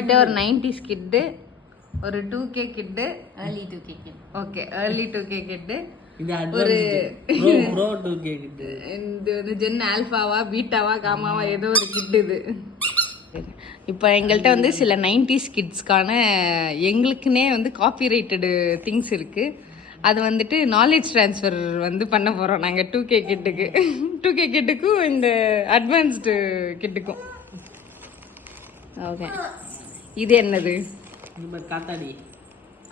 என்கிட்ட ஒரு 90s kid, ஒரு 2K kid, early 2K kid. Okay early 2K kid, இது ஒரு ப்ரோ 2K கிட். இது வந்து ஜென் ஆல்ஃபாவா பீட்டாவா காமாவா ஏதோ ஒரு கிட் இது. இப்போ எங்கள்கிட்ட வந்து சில 90s கிட்ஸ்க்கான எங்களுக்குன்னே வந்து காப்பிரைட்டடு திங்ஸ் இருக்குது. அது வந்துட்டு நாலேஜ் ட்ரான்ஸ்ஃபர் வந்து பண்ண போகிறோம் நாங்கள் 2K கிட்டுக்கு. 2K கிட்டுக்கும் இந்த அட்வான்ஸ்டு கிட்டுக்கும். ஓகே, இது என்னது காத்தாடி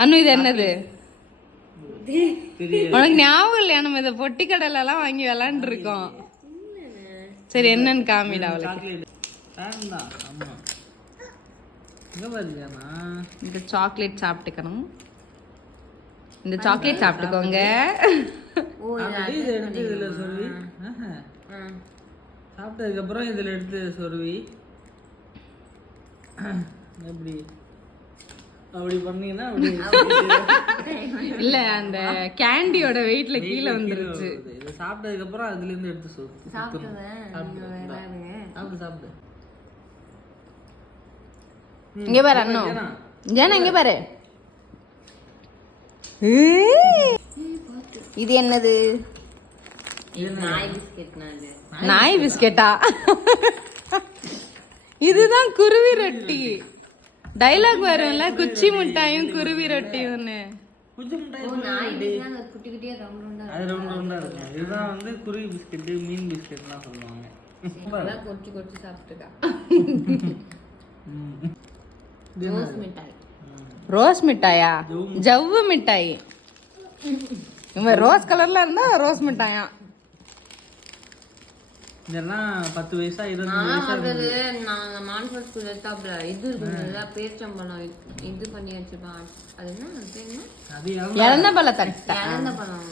அண்ணு? இது என்னது உனக்கு ஞாபகம் இல்லையா? நம்ம இதை பொட்டி கடையிலலாம் வாங்கி விளாண்டுருக்கோம். சரி என்னன்னு காமிடா அவளுக்கு. இந்த சாக்லேட் சாப்பிட்டுக்கணும். இந்த சாக்லேட் சாப்பிட்டுக்கோங்க. சாப்பிட்டதுக்கு அப்புறம் இதுல எடுத்து சொருவி எப்படி அப்படி பண்ணீங்கன்னா இல்ல அந்த கேண்டியோட வெயிட்ல கீழே வந்துருச்சு. இது சாப்பிட்டதுக்கு அப்புறம் அதுல இருந்து எடுத்து சாப்பிட்டு சாப்பிட்டு இங்க பாரு அண்ணா, ஜானா இங்க பாரு. இது என்னது? நாய் பிஸ்கெட்டா? இதுதான் குருவி ரொட்டி. டைலாக் வரும்ல, குச்சி மிட்டாயும் குருவி ரொட்டியும்னு. இதுதான் வந்து குருவி பிஸ்கெட், மீன் பிஸ்கெட்லாம் சொல்லுவாங்க. கொச்சி கொச்சி சாப்பிட்டுக்கா. ரோஸ் மிட்டாயா? ஜவ்வு மிட்டாய். இவன் ரோஸ் கலர்ல இருந்தா ரோஸ் மிட்டாயா? இதெல்லாம் 10 வயசா 20 வயசா நாங்க மான்சர் ஸ்கூல்ல எடுத்தாப்ல இது இருக்குல்ல பேர்ச்சம்பழம் இது பண்ணி வச்சிருப்பான். அது என்ன பேருங்க? அது இறந்த பழம் தட்டா. இறந்த பழம்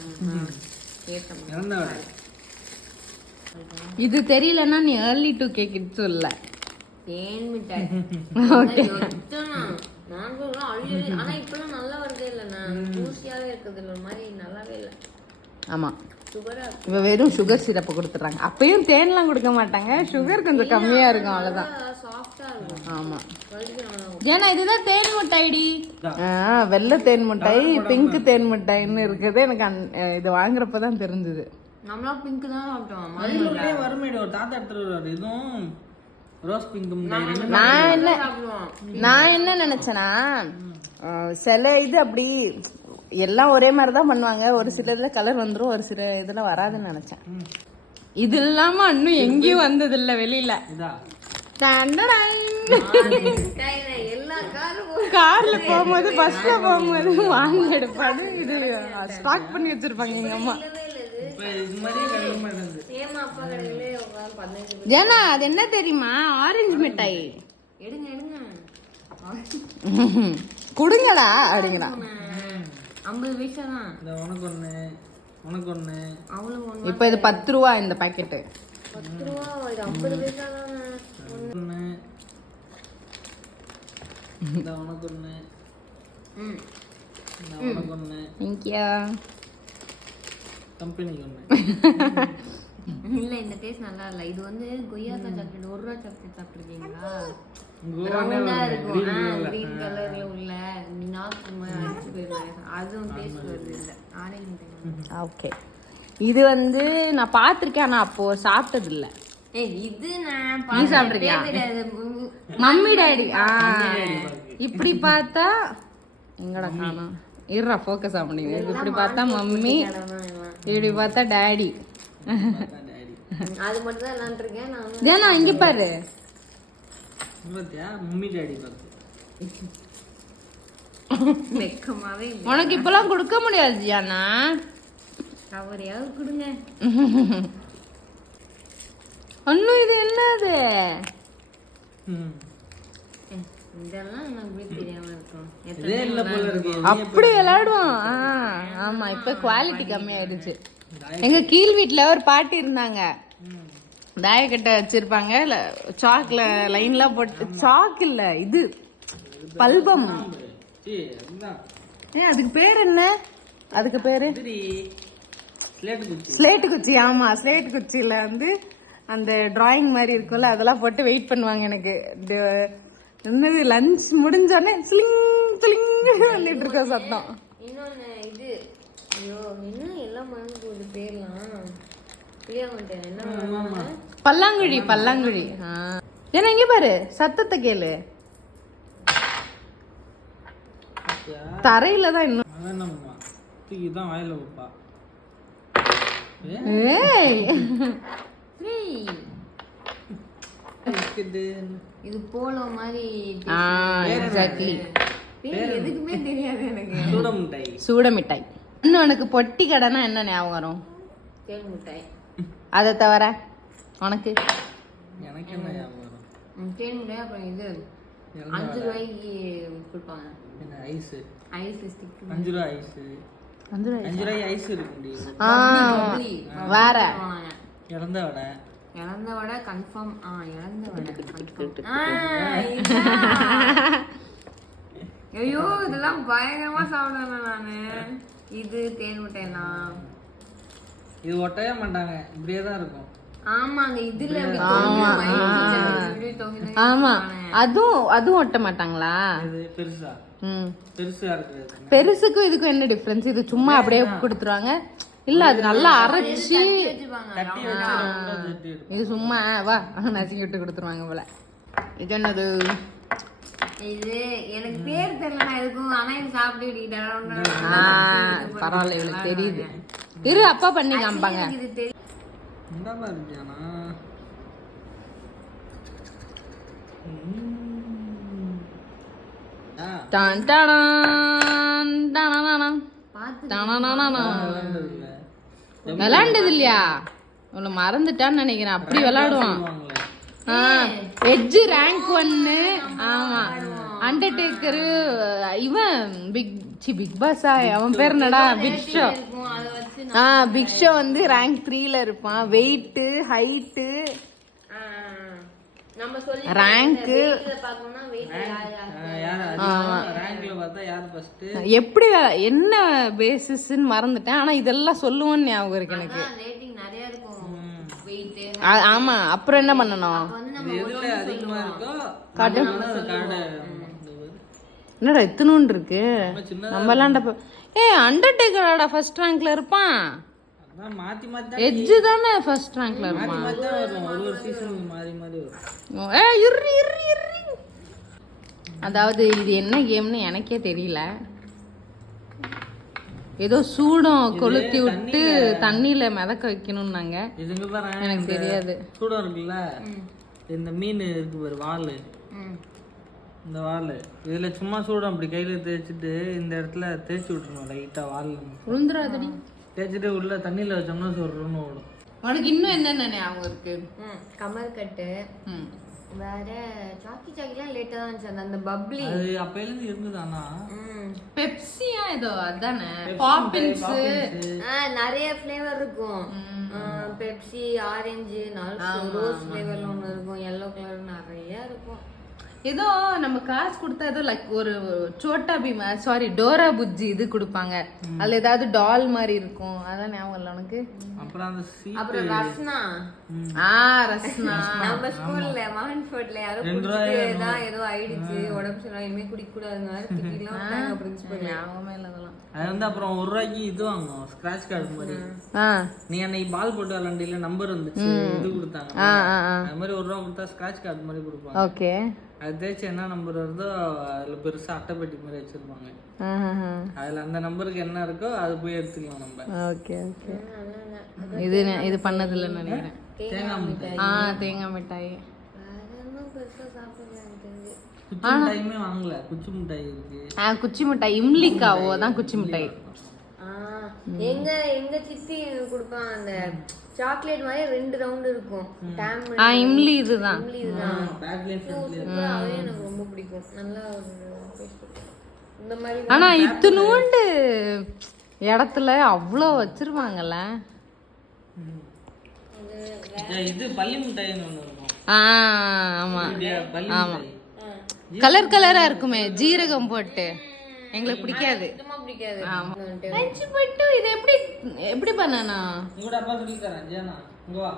பேர்ச்சம்பழம். இறந்த வடை. இது தெரியலன்னா நீ early 2K கிட்ஸ் இல்ல. தேன் மிட்டாய். ஓகே. ஆனா இப்பெல்லாம் நல்லா வருதே இல்லைண்ணா, ஜூஸியாவே இருக்குது இல்லை, ஒரு மாதிரி நல்லாவே இல்லை. ஆமா, இப்போ வெறும் சுகர் சிரப்பு கொடுத்துட்றாங்க. அப்பயும் தேன்லாம் கொடுக்க மாட்டாங்க, சுகர் கொஞ்சம் கம்மியா இருக்கும், அவ்வளவுதான். சாஃப்டா இருக்கும். ஆமா, ஏன்னா இதுதான் தேன் மிட்டாய்டி. வெள்ளை தேன் மிட்டாய், பிங்க் தேன் மிட்டாய்ன்னு இருக்குது. எனக்கு இது வாங்குறப்பதான் தெரிஞ்சது. நம்மளா பிங்க் தான் சாப்பிட்டோம். வருமேடு ஒரு தாத்தா எடுத்துட்டு இதுவும் ரோஸ் பிங்க். நான் என்ன நினைச்சேன்னா, சில இது அப்படி எல்லாம் ஒரே மாதிரி தான் பண்ணுவாங்க, ஒரு சிலர்ல கலர் வந்துடும், ஒரு சில இதுல வராதுன்னு நினைச்சேன். இது இல்லாம இன்னும் எங்கேயும் வந்தது இல்ல வெளியில. கார்ல போகும்போது பஸ்ல போகும்போது வாங்கி எடுப்பாது. இது ஸ்டாக் பண்ணி வச்சிருப்பாங்க எங்க அம்மா. ஜனா அது என்ன தெரியுமா? ஆரஞ்சு மிட்டாய். எடுங்க எடுங்க குடுங்கடா அப்படிங்கடா. 50 பைசா தான். உனக்கு ஒண்ணு உனக்கு ஒண்ணு. அவளுக்கு இப்ப இது 10 ரூபா இந்த பாக்கெட்டு. 10 ரூபா, இது 50 பைசா தானே. ஒண்ணு இந்த உனக்கு ஒண்ணு. இந்த உனக்கு ஒண்ணு. இங்கயா கம்பெனிக்கு ஒண்ணு. இல்ல இந்த டேஸ்ட் நல்லா இல்ல. இது வந்து கொய்யாக்கா சாக்லேட் 1 ரூபா சாக்லேட் சாப்பிட்டுருக்கீங்களா? கிரீன் கலர்ல உள்ள அடிச்சு போயிருவாங்க. அதுவும் டேஸ்ட் வருது. இல்ல ஆரஞ்சு. ஓகே, இது வந்து நான் பாத்திருக்கேன், ஆனா அப்போ சாப்பிட்டது இல்ல. இது நான் நீ சாப்பிட்டிருக்கியா? Mummy daddy. இப்படி பார்த்தா எங்கடா காணோம், இருடா ஃபோக்கஸ் ஆக முடியுது. இப்படி பார்த்தா மம்மி, இப்படி பார்த்தா டாடி. அது மட்டும் தான் விளையாண்டுருக்கேன் நான். ஏன்னா இங்க பாரு, மம்மி டாடி பார்த்து வெக்கமாவே இல்லை. உனக்கு இப்பெல்லாம் கொடுக்க முடியாது ஜியானா. அவரையாவது கொடுங்க. அண்ணு இது என்னது? இதெல்லாம் நமக்கு தெரியாம இருக்கும். அப்படி விளையாடுவோம். ஆமா, இப்ப குவாலிட்டி கம்மியாயிடுச்சு. எங்க கீழ் வீட்டுல ஒரு பாட்டி இருந்தாங்க, தாயக்கட்டை வச்சிருப்பாங்க, சாக்ல லைன்லாம் போட்டு. சாக் இல்ல, இது பல்பம். அதுக்கு பேர் என்ன? அதுக்கு பேரு ஸ்லேட்டு குச்சி. ஆமா, ஸ்லேட்டு குச்சியில வந்து அந்த டிராயிங் மாதிரி இருக்கும்ல, அதெல்லாம் போட்டு வெயிட் பண்ணுவாங்க எனக்கு. என்னது லஞ்ச் முடிஞ்சோடனே ஸ்லிங் ஸ்லிங் வந்துட்டு இருக்க சத்தம். இன்னொன்னு இது ஐயோ என்ன எல்லாம் மறந்து போகுது பேர்லாம் புளியாங்கட்டை என்ன பல்லாங்குழி பல்லாங்குழி. ஏன்னா இங்க பாரு சத்தத்தை கேளு. தரையில தான் இன்னும். என்னம்மா தூக்கி தான் வாயில வைப்பா. ஏய் இது போலோ மாதிரி எக்ஸாக்ட்லி. எதுக்குமே தெரியாது எனக்கு. சூட மிட்டாய். சூட மிட்டாய். இன்னும் உனக்கு பொட்டி கடைனா என்ன ஞாபகம் வரும்? தேன் மிட்டாய். அதை தவிர உனக்கு? எனக்கு என்ன ஞாபகம் வரும்? தேன் மிட்டாய். அப்புறம் இது 5 ரூபாய்க்கு கொடுப்பாங்க ஐஸ். Ice stick. 5 ரூபாய் ஐஸ். 5 ரூபாய் ஐஸ் இருக்கு. வேற இறந்த வடை. இறந்த வடை கன்ஃபார்ம். இறந்த வடை கன்ஃபார்ம். ஐயோ இதெல்லாம் பயங்கரமா சாப்பிடுவேன் நானு. இது தேன் மிட்டாய்னா இது ஒட்டவே மாட்டாங்க, இப்படியே தான் இருக்கும். ஆமாங்க இதுல ஆமா அதுவும் ஒட்ட மாட்டாங்களா? இது பெருசா பெருசா இருக்கு. பெருசுக்கும் இதுக்கும் என்ன டிஃபரன்ஸ்? இது சும்மா அப்படியே கொடுத்துருவாங்க. இல்ல அது நல்லா அரைச்சி இது சும்மா வா நசுக்கி விட்டு கொடுத்துருவாங்க போல. இது என்னது? இது எனக்கு பேர் தெரியல இருக்கும். ஆனா இது சாப்பிட்டு பரவாயில்ல இவளுக்கு தெரியுது. இரு அப்பா பண்ணி காமிப்பாங்க. இது தெரியும். என்னமா இருக்கானா? டான் டான் டான் விளையாண்டது இல்லையா? உன்னை மறந்துட்டான்னு நினைக்கிறேன். அப்படி விளையாடுவான். Edge rank 1. ஆமா அண்டர்டேக்கர். இவன் பிக் பாஸா அவன் பேர் என்னடா? Big show. பிக் ஷோ வந்து ரேங்க் 3ல இருப்பான். வெயிட் ஹைட்டு நம்ம சொல்லி ரேங்க் பார்க்கணும்னா வெயிட் எப்படி என்ன பேசிஸ்ன்னு மறந்துட்டேன். ஆனா இதெல்லாம் சொல்லுவோன்னு ஞாபகம் இருக்கு எனக்கு. ரேட்டிங் நிறைய இருக்கும். வெயிட் ஆமா. அப்புறம் என்ன பண்ணணும்? காட்டு. என்னடா இத்தனூண்டு இருக்கு நம்ம விளையாண்டப்ப. அண்டர்டேக்கரோட ஃபர்ஸ்ட் ரேங்க்ல இருப்பான். எட்ஜ் தானே ஃபர்ஸ்ட் ரேங்க்ல இருப்பான். அதாவது இது என்ன கேம்னு எனக்கே தெரியல. ஏதோ சூடம் கொளுத்தி விட்டு தண்ணியில மிதக்க வைக்கணும்னாங்க. எனக்கு தெரியாது. சூடம் இருக்குல்ல, இந்த மீன் இருக்கு பாரு வால். இந்த வால் இதுல சும்மா சூடம் அப்படி கையில தேய்ச்சிட்டு இந்த இடத்துல தேய்ச்சி விட்டுருணும் லைட்டா. வால் உளுந்துராதடி. தேய்ச்சிட்டு உள்ள தண்ணியில வச்சோம்னா சொல்றோம்னு ஓடும். உனக்கு இன்னும் என்னென்ன ஞாபகம் இருக்கு? கமல் கட்டு. வேற சாக்கிலாம் லேட்டா தான் இருந்துச்சு. அந்த பப்ளி அது அப்பையில இருந்து இருந்ததானா? பெப்சியா ஏதோ அதானே? பாப்பின்ஸ் நிறைய ஃப்ளேவர் இருக்கும். பெப்சி, ஆரஞ்சு, ரோஸ் ஃப்ளேவர்ல ஒன்று இருக்கும். எல்லோ கலர் நிறைய இருக்கும். ஏதோ நம்ம காசு கொடுத்தா ஏதோ லைக் ஒரு சோட்டா பீமா சாரி டோரா புஜ்ஜி இது கொடுப்பாங்க. அதுல ஏதாவது டால் மாதிரி இருக்கும். அதான் ஞாபகம் இல்லை உனக்கு? அப்புறம் ரஸ்னா. ரஸ்னா நம்ம ஸ்கூல்ல மான்ஃபோர்ட்ல யாரோ குடிச்சிட்டு ஏதோ ஆயிடுச்சு, உடம்பு சரியில்லை, இனிமே குடிக்க கூடாதுன்னு பிரின்சிபல். ஞாபகமே இல்லை அதெல்லாம். அது வந்து அப்புறம் 1 ரூபாய்க்கு இது வாங்கணும், ஸ்கிராட்ச் கார்டு மாதிரி. நீ அன்னைக்கு பால் போட்டு விளாண்டில நம்பர் வந்துச்சு, இது கொடுத்தாங்க. அது மாதிரி 1 ரூபா கொடுத்தா ஸ்கிராட்ச் கார்டு மாதிரி கொடுப்பாங்க. ஓகே. அது தேய்ச்சி என்ன நம்பர் வருதோ அதுல பெருசா அட்டைப்பெட்டி மாதிரி வச்சிருப்பாங்க. அதுல அந்த நம்பருக்கு என்ன இருக்கோ அது போய் எடுத்துக்கலாம் நம்ம. Okay okay. இது பண்ணதில்லை நினைக்கிறேன். தேங்காய் மிட்டாய். தேங்காய் மிட்டாய். குச்சி மிட்டாயுமே வாங்கல. குச்சி மிட்டாய் இருக்கு. குச்சி மிட்டாய் இம்லிக்காவோ தான் குச்சி மிட்டாய். எங்க சித்தி கொடுப்பான். அந்த சாக்லேட் மாதிரி 2 ரவுண்ட் இருக்கும். இம்லி இதுதான். அது எனக்கு ரொம்ப பிடிக்கும். நல்லா இந்த மாதிரி. ஆனா இத்தனூண்டு இடத்துல அவ்வளோ வச்சிருவாங்கல்ல. இது பள்ளி மிட்டாய்னு ஒண்ணு இருக்கும். ஆமா ஆமா. கலர் கலரா இருக்குமே ஜீரகம் போட்டு. எங்களுக்கு பிடிக்காது. ஆமா. இது எப்படி பண்ணனா? இங்கடா அப்பா சொல்லி தரேன். ஜேனா இங்க வா.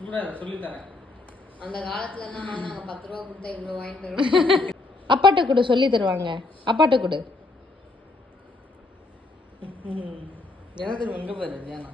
இங்கடா சொல்லி தரேன். அந்த காலத்துலலாம் நாங்க 10 ரூபா கொடுத்தா இவ்வளவு வாங்கிட்டு வரோம். அப்பாட்ட கூட சொல்லி தருவாங்க. அப்பாட்ட கூட எனக்கு எங்கே பாரு ஏன்னா